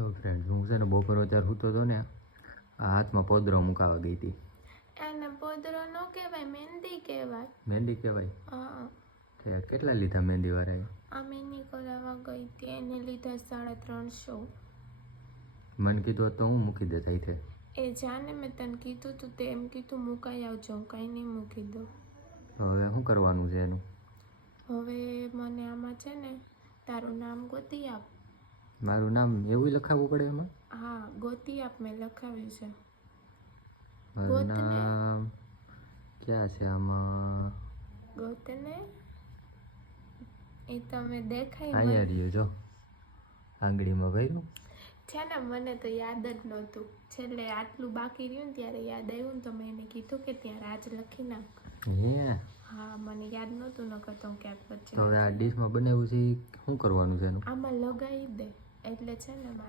જો ફ્રેન્ડ હું છે ને બપોર અત્યારે સૂતો હતો ને આ હાથમાં પોદરો મુકાવા ગઈ હતી. એને પોદરો નો કહેવાય, મહેંદી કહેવાય. મહેંદી કહેવાય? હા. કેટલા લીધા મહેંદી વાળાએ? આ મહેંદી કરાવવા ગઈ હતી એને લીધા 350. મને કીધું તો હું મૂકી દેતા છે. એ જાને મેં તને કીધું તું તે એમ કીધું મુકાઈ આવજો, કંઈ નહીં મૂકી દઉં. હવે શું કરવાનું છે એનું? હવે મને આમાં છે ને તારું નામ ગોતી આપ. મારું નામ એવું લખાવવું પડે એમાં? હા, ગોતી આપ, મેં લખાવ્યું છે. મારું નામ ક્યાં છે આમાં? ગોતને એ તમે દેખાય અહીંયા રહ્યું જો આંગળીમાં ભર્યું છે ને. મને તો યાદ જ નહોતું, છેલ્લે આટલું બાકી રહ્યું ને ત્યારે યાદ આવ્યું ને તો મેં એને કીધું કે ત્યાં રાજ લખી નાખ. હે હા, મને યાદ નહોતું, ન કરતો હું ક્યાંક વચ્ચે. તો હવે આ ડીશમાં બનાવ્યું છે શું કરવાનું છે એનું? આમાં લગાવી દે એટલે છે ને